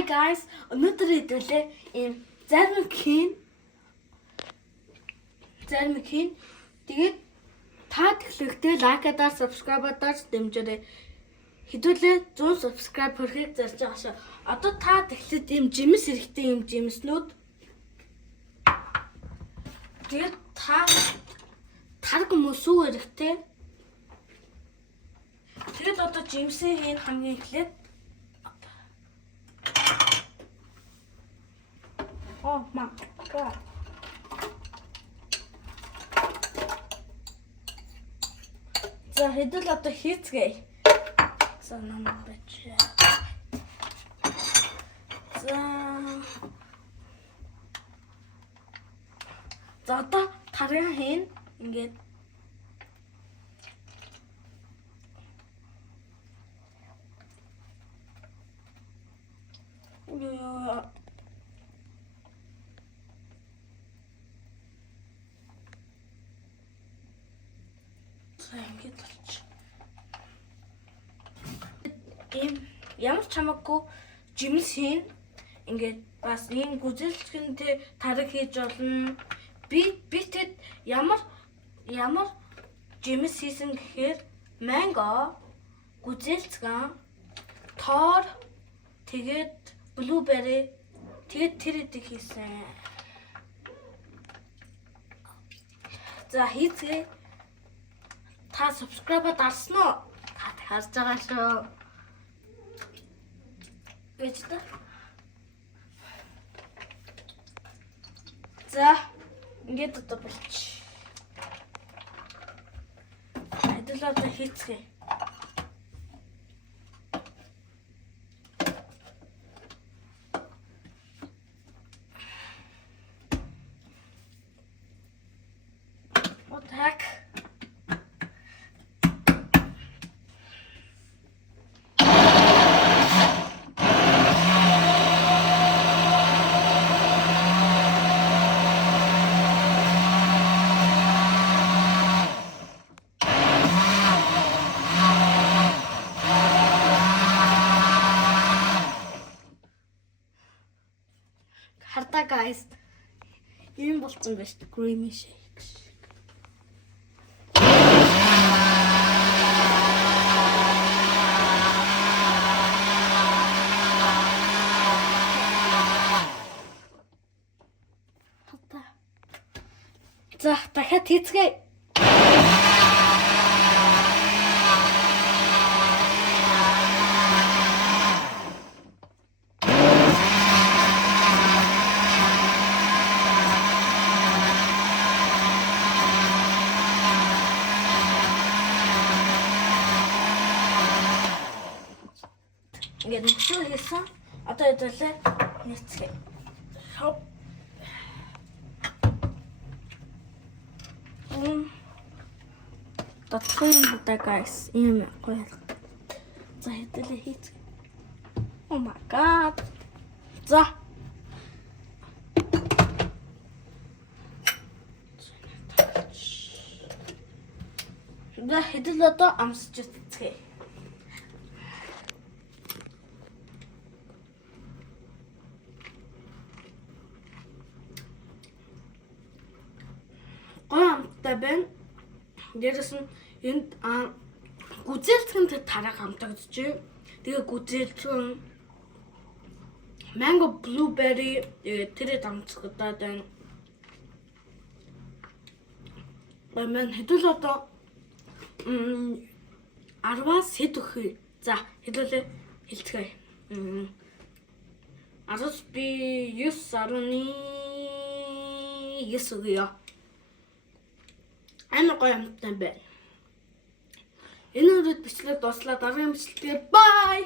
Guys, өнөөдөр хэдүүлээ ийм зармикхийн тэгээд та тэглэхдээ лайкадаар subscribe-аар дэмжээрэй. Хэдүүлээ 100 subscribe хүрэхийг зарж байгаа шээ. Одоо та тэглээд ийм жимс хэрэгтэй ийм жимснүүд. Тэгээд тарг мөсөө хэрэгтэй. Тэгээд одоо жимсийн хамгийн эхлээд Oh my god. За хэдэл одоо хийцгээе. За намайг бачаа. За одоо тарга хийн ингээд ингэж болчих. Ямар ч хамаагүй жимс хийн. Ингээд бас ийм гүзэлчгэнтэй тариг хийж болно. Би тэд ямар жимс хийсэн гэхээр манго, гүзэлцгэн, тоор, тэгээд блубери, тэгээд тэр эдэг хийсэн. За хийцгээ. Та subscribe дарсан уу? Та харж байгаа шүү. Гэвч за ингээд одоо болчих. Хэдүүлээ одоо хийцгээе. Так. Хардаа guys. Ийм болцсон байж creamy shake. За дахиад хийцгээе. Ингээд нөхцөл хийсэн. Одоо хэдүүлээ нийцгээе. Татсан юм да guys. Ийм гоё. За хэдүүлээ хийцгээе. Oh my god. За. За хэдүүлээ одоо амсч үзье. Байна. Дээрээс нь энд гүзэлцгэнтэй тараг хамтагдчихэ. Тэгээ гүзэлцгэн mango blueberry тэрэ хамтагдаад байна. Байман хэдүүл одоо 10-аас хэд өгье. За хэдүүлээ хэлцгээе. 10-аас би 9.9 өгье. Амар гоё амттай байна. Энэ үрд бичлэг дуслаа. Дараагийн бичлэгээр bye.